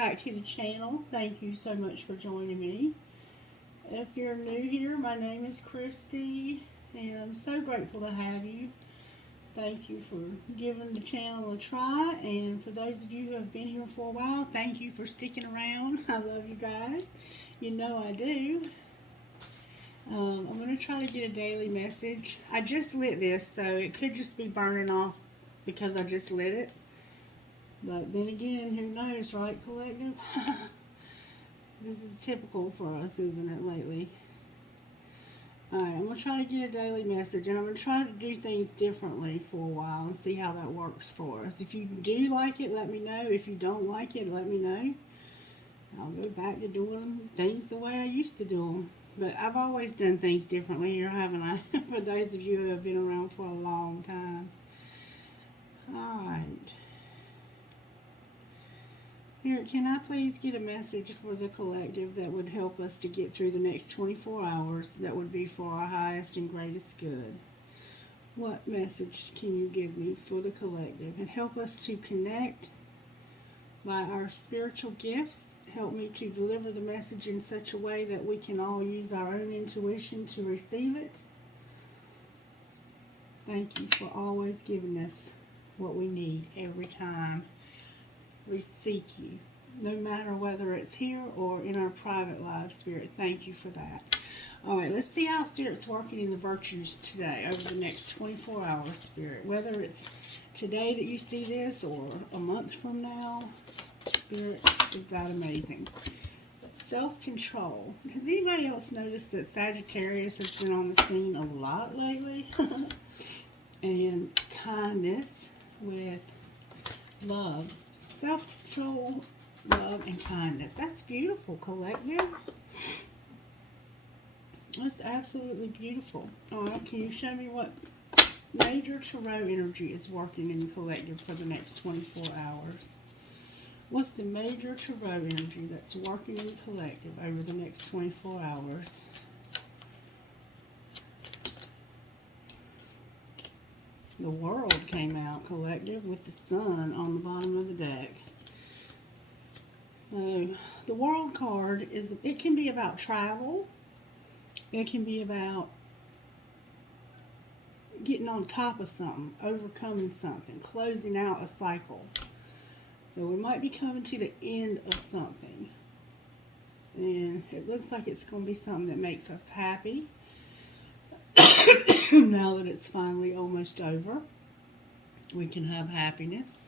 back to the channel. Thank you so much for joining me. If you're new here, my name is Christie, and I'm so grateful to have you. Thank you for giving the channel a try, and for those of you who have been here for a while, thank you for sticking around. I love you guys. You know I do. I'm going to try to get a daily message. I just lit this, so it could just be burning off because I just lit it. But then again, who knows, right, collective? This is typical for us, isn't it, lately? Alright, I'm going to try to get a daily message, and I'm going to try to do things differently for a while and see how that works for us. If you do like it, let me know. If you don't like it, let me know. I'll go back to doing things the way I used to do them. But I've always done things differently here, haven't I? For those of you who have been around for a long time. Alright. Spirit, can I please get a message for the collective that would help us to get through the next 24 hours that would be for our highest and greatest good? What message can you give me for the collective and help us to connect by our spiritual gifts? Help me to deliver the message in such a way that we can all use our own intuition to receive it. Thank you for always giving us what we need every time we seek you, no matter whether it's here or in our private lives, Spirit. Thank you for that. Alright, let's see how Spirit's working in the virtues today, over the next 24 hours, Spirit. Whether it's today that you see this or a month from now, Spirit, is that amazing. Self-control. Has anybody else noticed that Sagittarius has been on the scene a lot lately? And kindness with love. Self-control, love, and kindness. That's beautiful, collective. That's absolutely beautiful. Alright, can you show me what major tarot energy is working in the collective for the next 24 hours? What's the major tarot energy that's working in the collective over the next 24 hours? The World came out, collective, with the Sun on the bottom of the deck. So, the World card is, it can be about travel. It can be about getting on top of something, overcoming something, closing out a cycle. So we might be coming to the end of something. And it looks like it's going to be something that makes us happy. Now that it's finally almost over, we can have happiness.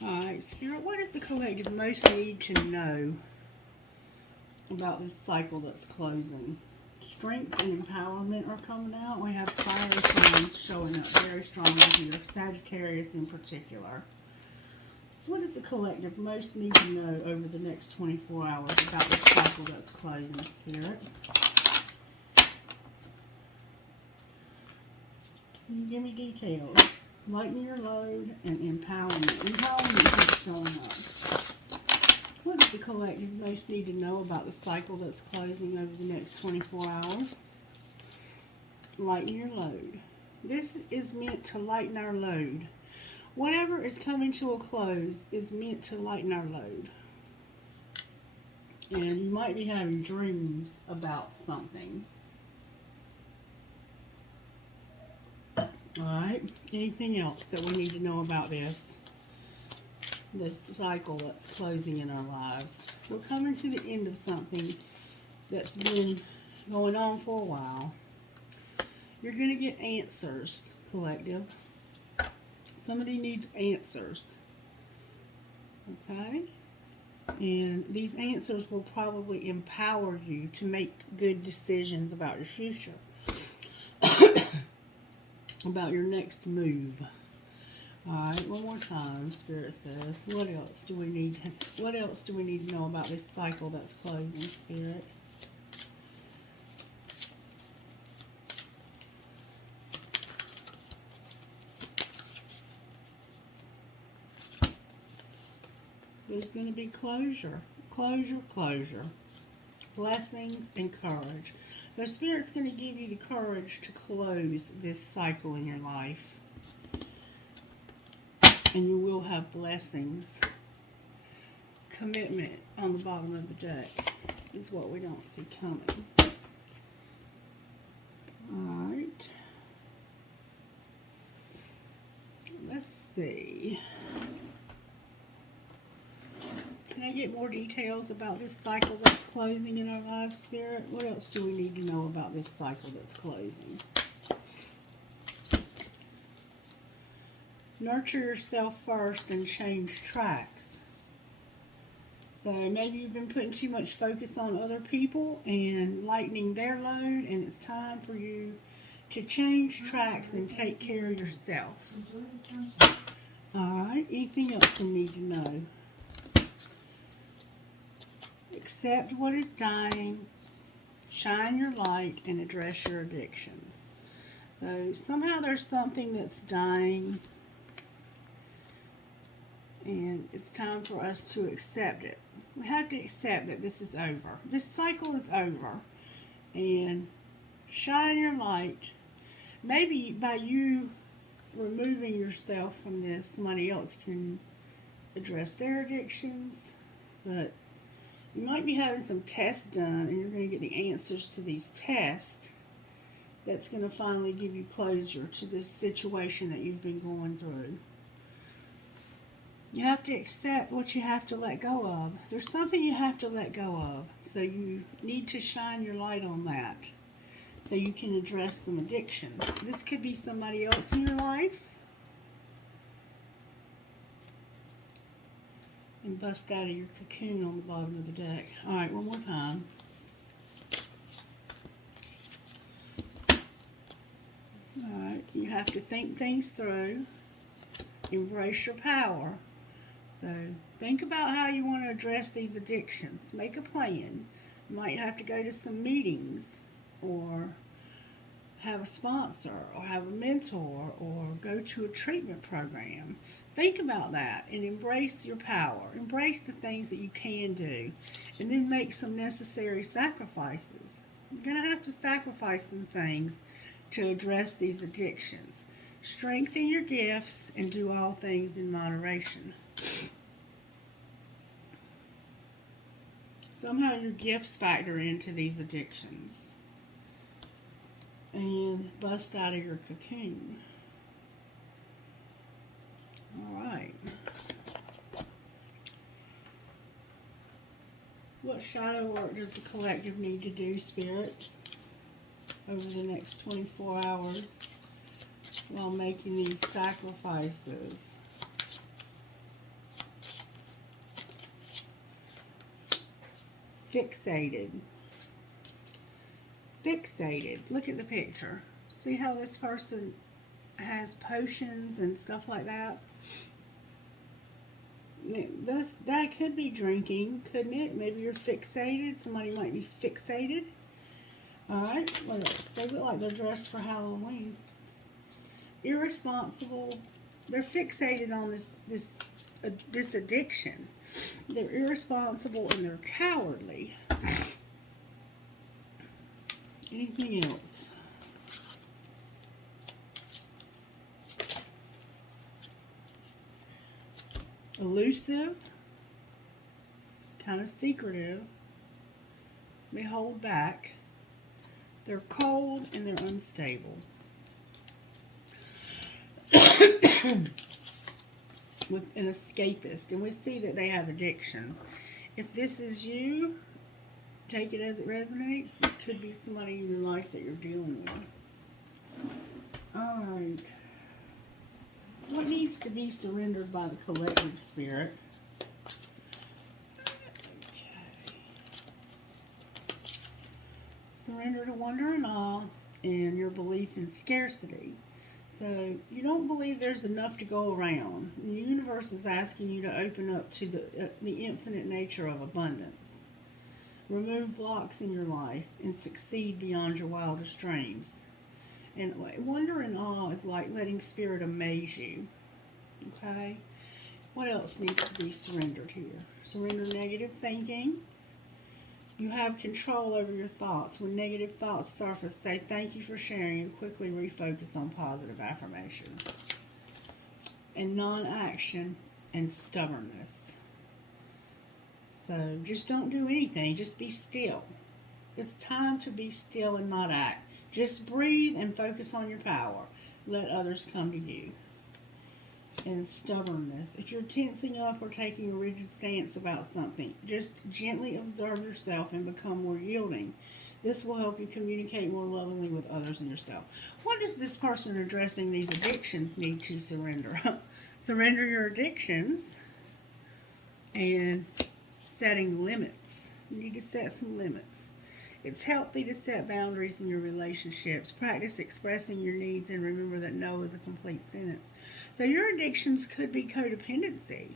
Alright, Spirit, what does the collective most need to know about this cycle that's closing? Strength and empowerment are coming out. We have fire signs showing up very strongly here, Sagittarius in particular. What does the collective most need to know over the next 24 hours about this cycle that's closing, Spirit? Can you give me details? Lighten your load and empowerment. Empowerment keeps showing up. What does the collective most need to know about the cycle that's closing over the next 24 hours? Lighten your load. This is meant to lighten our load. Whatever is coming to a close is meant to lighten our load. And you might be having dreams about something. Alright, anything else that we need to know about this cycle that's closing in our lives? We're coming to the end of something that's been going on for a while. You're going to get answers, collective. Somebody needs answers. Okay? And these answers will probably empower you to make good decisions about your future. About your next move. Alright, one more time, Spirit says. What else do we need to know about this cycle that's closing, Spirit? There's going to be closure. Closure. Blessings and courage. The Spirit's going to give you the courage to close this cycle in your life. And you will have blessings commitment on the bottom of the deck is what we don't see coming. Alright. Let's see. Can I get more details about this cycle that's closing in our lives, Spirit? What else do we need to know about this cycle that's closing? Nurture yourself first and change tracks. So maybe you've been putting too much focus on other people and lightening their load, and it's time for you to change tracks and take care of yourself. Alright, anything else we need to know? Accept what is dying, shine your light, and address your addictions. So somehow there's something that's dying, and it's time for us to accept it. We have to accept that this is over. This cycle is over. And shine your light. Maybe by you removing yourself from this, somebody else can address their addictions. But you might be having some tests done, and you're going to get the answers to these tests. That's going to finally give you closure to this situation that you've been going through. You have to accept what you have to let go of. There's something you have to let go of. So you need to shine your light on that so you can address some addictions. This could be somebody else in your life. And bust out of your cocoon on the bottom of the deck. Alright, one more time. Alright, you have to think things through. Embrace your power. So think about how you want to address these addictions. Make a plan. You might have to go to some meetings, or have a sponsor, or have a mentor, or go to a treatment program. Think about that and embrace your power. Embrace the things that you can do, and then make some necessary sacrifices. You're going to have to sacrifice some things to address these addictions. Strengthen your gifts and do all things in moderation. Somehow your gifts factor into these addictions. And bust out of your cocoon. Alright. What shadow work does the collective need to do, Spirit, over the next 24 hours while making these sacrifices? Fixated. Fixated. Look at the picture. See how this person has potions and stuff like that? That could be drinking, couldn't it? Maybe you're fixated. Somebody might be fixated. Alright, what else? They look like they're dressed for Halloween. Irresponsible. They're fixated on this addiction. They're irresponsible and they're cowardly. Anything else? Elusive, kind of secretive. They hold back. They're cold and they're unstable. With an escapist, and we see that they have addictions. If this is you, take it as it resonates. It could be somebody in your life that you're dealing with. Alright. What needs to be surrendered by the collective, Spirit? Okay. Surrender to wonder and awe and your belief in scarcity. So you don't believe there's enough to go around. The universe is asking you to open up to the infinite nature of abundance. Remove blocks in your life and succeed beyond your wildest dreams. And wonder and awe is like letting Spirit amaze you. Okay? What else needs to be surrendered here? Surrender negative thinking. You have control over your thoughts. When negative thoughts surface, say thank you for sharing and quickly refocus on positive affirmations. And non-action and stubbornness. So just don't do anything. Just be still. It's time to be still and not act. Just breathe and focus on your power. Let others come to you. And stubbornness. If you're tensing up or taking a rigid stance about something, just gently observe yourself and become more yielding. This will help you communicate more lovingly with others and yourself. What does this person addressing these addictions need to surrender? Surrender your addictions and setting limits. You need to set some limits. It's healthy to set boundaries in your relationships. Practice expressing your needs and remember that no is a complete sentence. So your addictions could be codependency.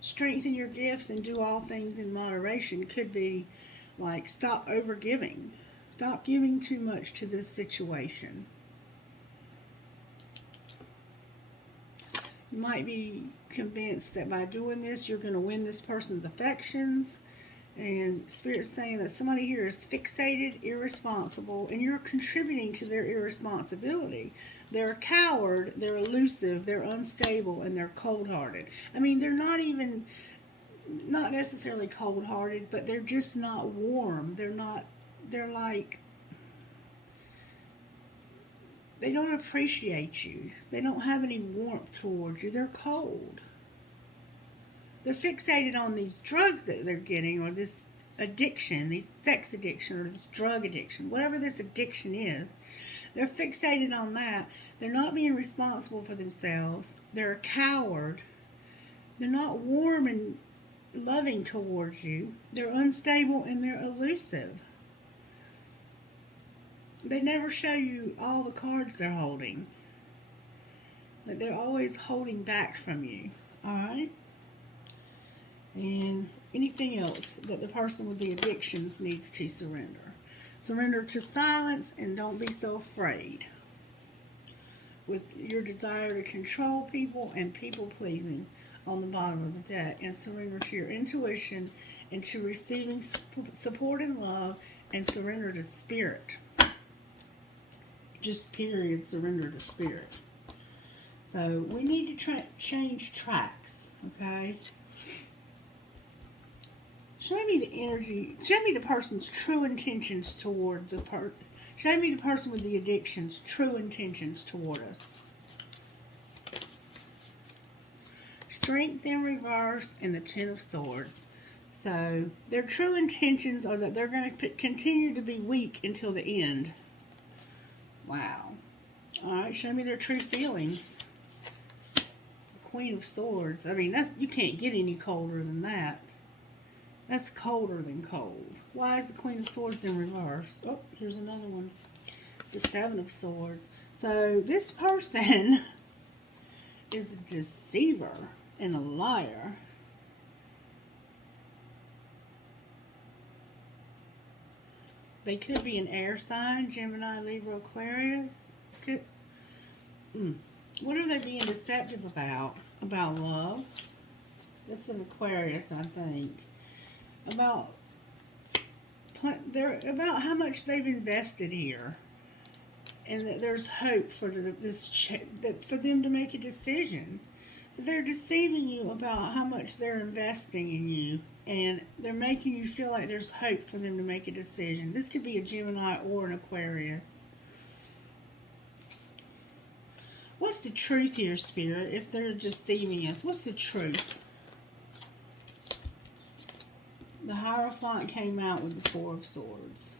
Strengthen your gifts and do all things in moderation could be like stop overgiving. Stop giving too much to this situation. You might be convinced that by doing this, you're going to win this person's affections. And Spirit's saying that somebody here is fixated, irresponsible, and you're contributing to their irresponsibility. They're a coward, they're elusive, they're unstable, and they're cold-hearted. I mean, they're not necessarily cold-hearted, but they're just not warm. They're like, they don't appreciate you. They don't have any warmth towards you. They're cold. They're fixated on these drugs that they're getting, or this addiction, this sex addiction, or this drug addiction, whatever this addiction is. They're fixated on that. They're not being responsible for themselves. They're a coward. They're not warm and loving towards you. They're unstable and they're elusive. They never show you all the cards they're holding. Like they're always holding back from you. Alright? And anything else that the person with the addictions needs to surrender. Surrender to silence and don't be so afraid. With your desire to control people and people pleasing on the bottom of the deck. And surrender to your intuition and to receiving support and love, and surrender to spirit. Just period, surrender to spirit. So we need to change tracks, okay? Show me the energy. Show me the person's true intentions toward the show me the person with the addictions' true intentions toward us. Strength in reverse and the Ten of Swords. So their true intentions are that they're going to continue to be weak until the end. Wow. All right. Show me their true feelings. The Queen of Swords. I mean, you can't get any colder than that. That's colder than cold. Why is the Queen of Swords in reverse? Oh, here's another one. The Seven of Swords. So this person is a deceiver and a liar. They could be an air sign, Gemini, Libra, Aquarius. What are they being deceptive about? About love. That's an Aquarius, I think. About how much they've invested here, and that there's hope for for them to make a decision. So they're deceiving you about how much they're investing in you, and they're making you feel like there's hope for them to make a decision. This could be a Gemini or an Aquarius. What's the truth here, Spirit? If they're deceiving us, what's the truth? The Hierophant came out with the Four of Swords.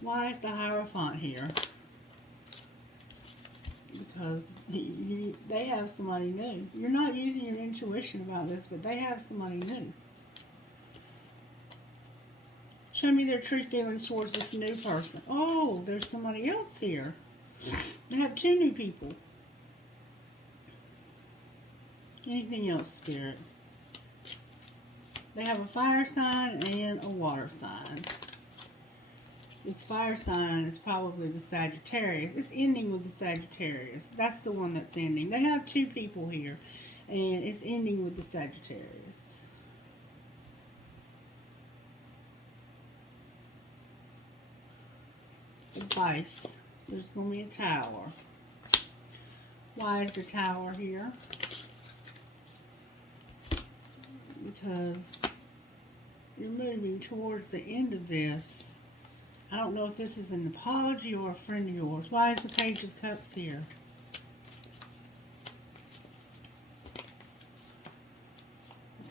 Why is the Hierophant here? Because they have somebody new. You're not using your intuition about this, but they have somebody new. Show me their true feelings towards this new person. Oh, there's somebody else here. They have two new people. Anything else, Spirit? They have a fire sign and a water sign. This fire sign is probably the Sagittarius. It's ending with the Sagittarius. That's the one that's ending. They have two people here, and it's ending with the Sagittarius. Advice. There's going to be a tower. Why is the Tower here? Because you're moving towards the end of this. I don't know if this is an apology or a friend of yours. Why is the Page of Cups here?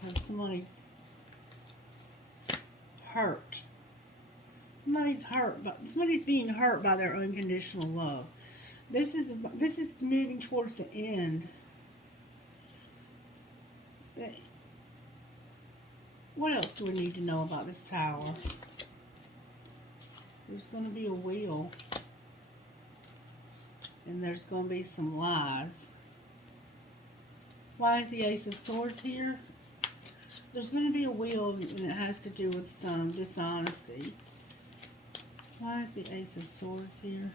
Because somebody's hurt. Somebody's hurt, but somebody's being hurt by their unconditional love. This is moving towards the end. What else do we need to know about this Tower? There's going to be a wheel. And there's going to be some lies. Why is the Ace of Swords here? There's going to be a wheel, and it has to do with some dishonesty. Why is the Ace of Swords here?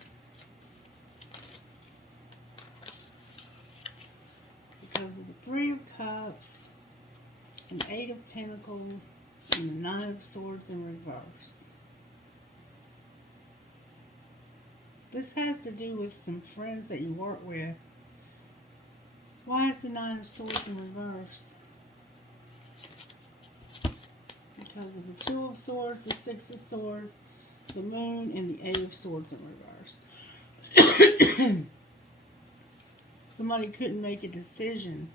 Because of the Three of Cups, an Eight of Pentacles, and the Nine of Swords in reverse. This has to do with some friends that you work with. Why is the Nine of Swords in reverse? Because of the Two of Swords, the Six of Swords, the Moon, and the Eight of Swords in reverse. Somebody couldn't make a decision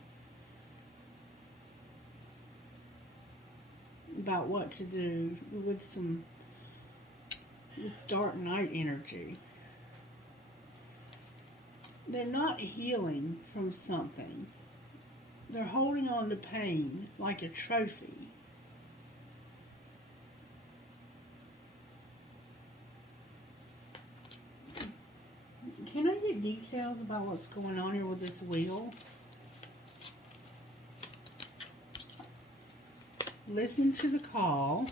about what to do with this dark night energy. They're not healing from something. They're holding on to pain like a trophy. Can I get details about what's going on here with this wheel? Listen to the call.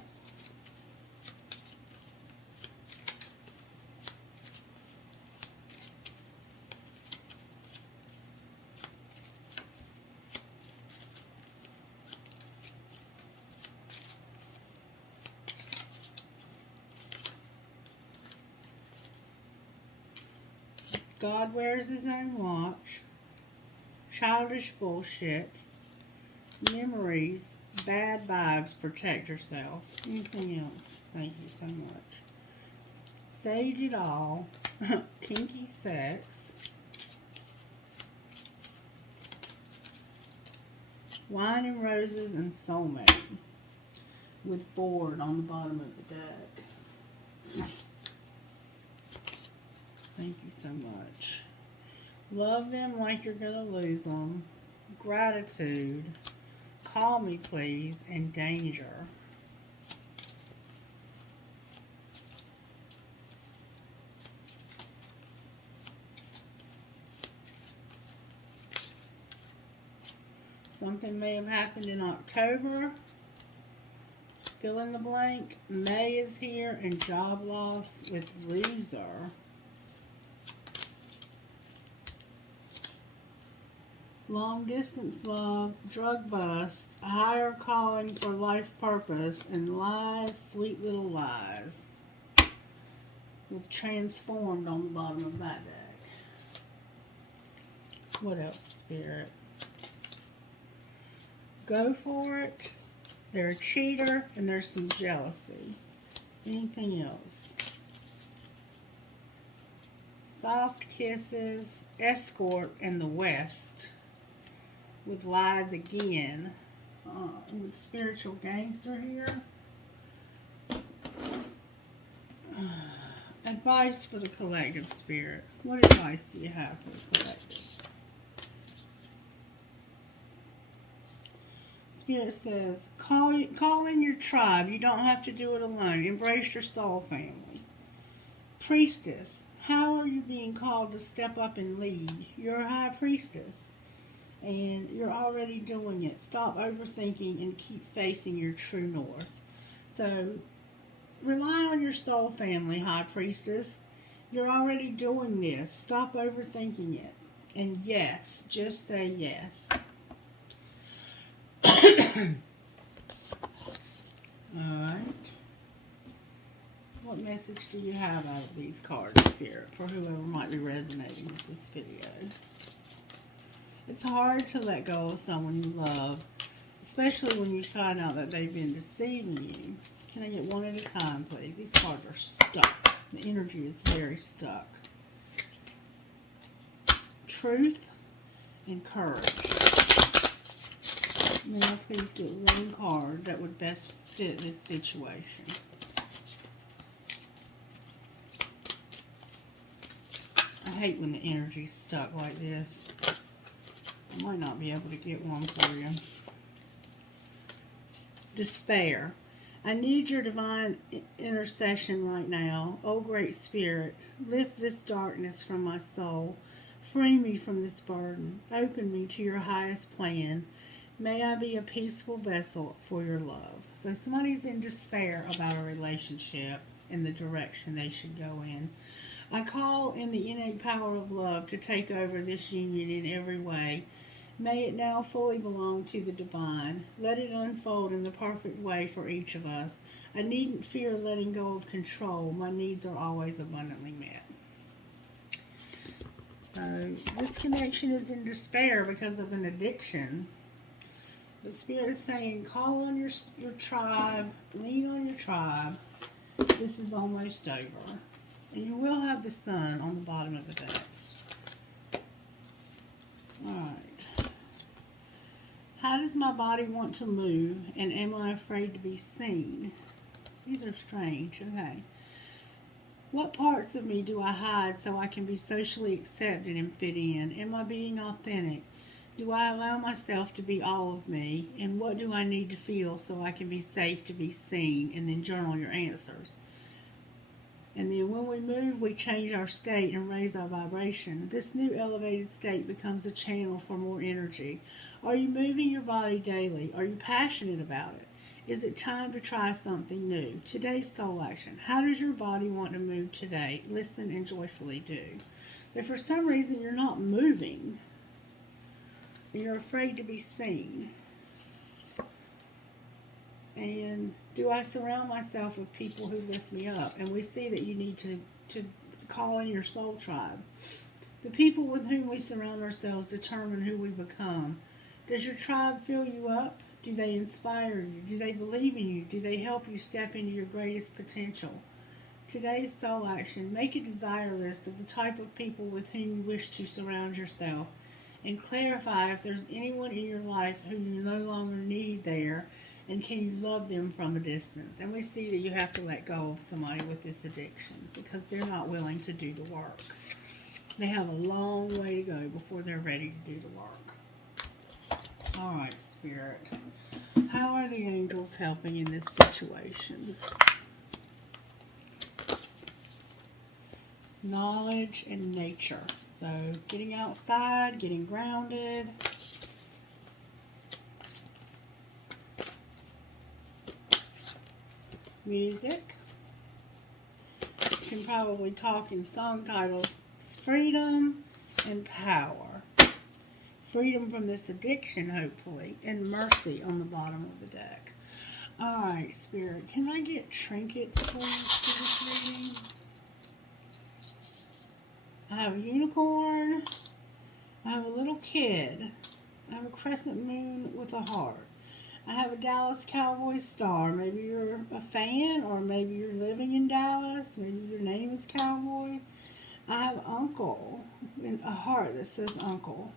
God wears his own watch. Childish bullshit. Memories. Bad vibes. Protect yourself. Anything else? Thank you so much. Sage it all. Kinky sex. Wine and roses and soulmate. With board on the bottom of the deck. Thank you so much. Love them like you're going to lose them. Gratitude. Call me, please. And danger. Something may have happened in October. Fill in the blank. May is here, and job loss with loser. Long distance love, drug bust, a higher calling for life purpose, and lies, sweet little lies. With transformed on the bottom of that deck. What else, Spirit? Go for it. They're a cheater, and there's some jealousy. Anything else? Soft kisses, escort, and the West. With lies again. With spiritual gangster here. Advice for the collective, Spirit. What advice do you have for the collective? Spirit says, call in your tribe. You don't have to do it alone. Embrace your soul family. Priestess. How are you being called to step up and lead? You're a high priestess. And you're already doing it. Stop overthinking and keep facing your true north. So, rely on your soul family, High Priestess. You're already doing this. Stop overthinking it. And yes, just say yes. Alright. What message do you have out of these cards, Spirit, for whoever might be resonating with this video? It's hard to let go of someone you love, especially when you find out that they've been deceiving you. Can I get one at a time, please? These cards are stuck. The energy is very stuck. Truth and courage. Now please get one card that would best fit this situation. I hate when the energy's stuck like this. I might not be able to get one for you. Despair. I need your divine intercession right now. Oh, great spirit, lift this darkness from my soul. Free me from this burden. Open me to your highest plan. May I be a peaceful vessel for your love. So somebody's in despair about a relationship and the direction they should go in. I call in the innate power of love to take over this union in every way. May it now fully belong to the divine. Let it unfold in the perfect way for each of us. I needn't fear letting go of control. My needs are always abundantly met. So this connection is in despair because of an addiction. The Spirit is saying, call on your tribe, lean on your tribe. This is almost over. And you will have the Sun on the bottom of the deck. Alright. How does my body want to move, and am I afraid to be seen? These are strange. Okay. What parts of me do I hide so I can be socially accepted and fit in? Am I being authentic? Do I allow myself to be all of me? And what do I need to feel so I can be safe to be seen? And then journal your answers. And then when we move, we change our state and raise our vibration. This new elevated state becomes a channel for more energy. Are you moving your body daily? Are you passionate about it? Is it time to try something new? Today's soul action. How does your body want to move today? Listen and joyfully do. If for some reason you're not moving, you're afraid to be seen. And do I surround myself with people who lift me up? And we see that you need to call in your soul tribe. The people with whom we surround ourselves determine who we become. Does your tribe fill you up? Do they inspire you? Do they believe in you? Do they help you step into your greatest potential? Today's soul action. Make a desire list of the type of people with whom you wish to surround yourself. And clarify if there's anyone in your life who you no longer need there, and can you love them from a distance. And we see that you have to let go of somebody with this addiction because they're not willing to do the work. They have a long way to go before they're ready to do the work. All right, Spirit. How are the angels helping in this situation? Knowledge and nature. So getting outside, getting grounded. Music. You can probably talk in song titles. Freedom and power. Freedom from this addiction, hopefully. And mercy on the bottom of the deck. Alright, Spirit. Can I get trinkets for this reading? I have a unicorn. I have a little kid. I have a crescent moon with a heart. I have a Dallas Cowboys star. Maybe you're a fan, or maybe you're living in Dallas. Maybe your name is Cowboy. I have uncle, and a heart that says uncle.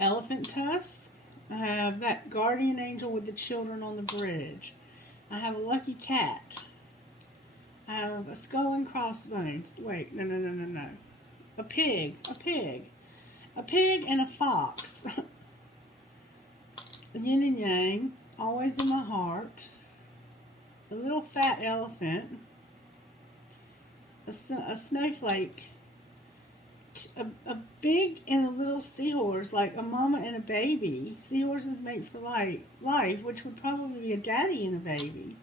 Elephant tusk. I have that guardian angel with the children on the bridge. I have a lucky cat. I have a skull and crossbones. Wait, no. A pig. A pig and a fox. Yin and yang, always in my heart. A little fat elephant. A snowflake. A big and a little seahorse, like a mama and a baby. Seahorses mate for life, which would probably be a daddy and a baby.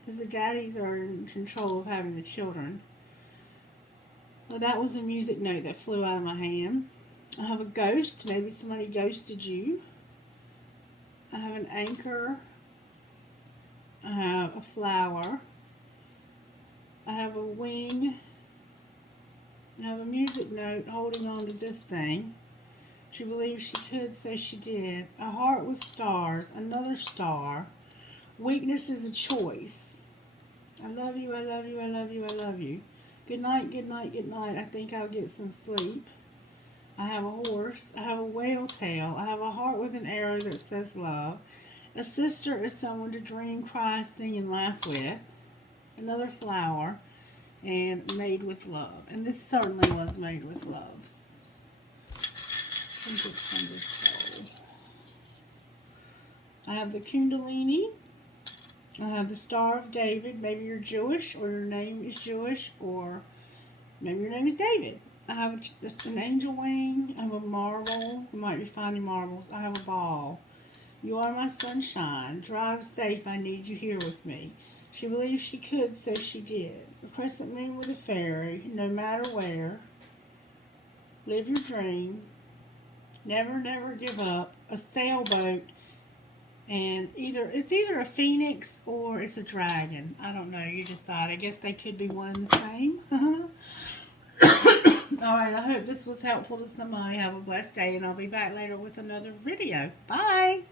Because the daddies are in control of having the children. Well, that was a music note that flew out of my hand. I have a ghost. Maybe somebody ghosted you. I have an anchor. I have a flower. I have a wing. I have a music note holding on to this thing. She believed she could, so she did. A heart with stars, another star. Weakness is a choice. I love you, I love you, I love you, I love you. Good night, good night, good night. I think I'll get some sleep. I have a horse. I have a whale tail. I have a heart with an arrow that says love. A sister is someone to dream, cry, sing, and laugh with. Another flower. And made with love. And this certainly was made with love. I think it's from this bowl. I have the Kundalini. I have the Star of David. Maybe you're Jewish, or your name is Jewish, or maybe your name is David. I have just an angel wing. I have a marble. You might be finding marbles. I have a ball. You are my sunshine. Drive safe. I need you here with me. She believed she could, so she did. A crescent moon with a fairy, no matter where. Live your dream. Never, never give up. A sailboat. And it's either a phoenix or it's a dragon. I don't know. You decide. I guess they could be one and the same. Alright, I hope this was helpful to somebody. Have a blessed day, and I'll be back later with another video. Bye!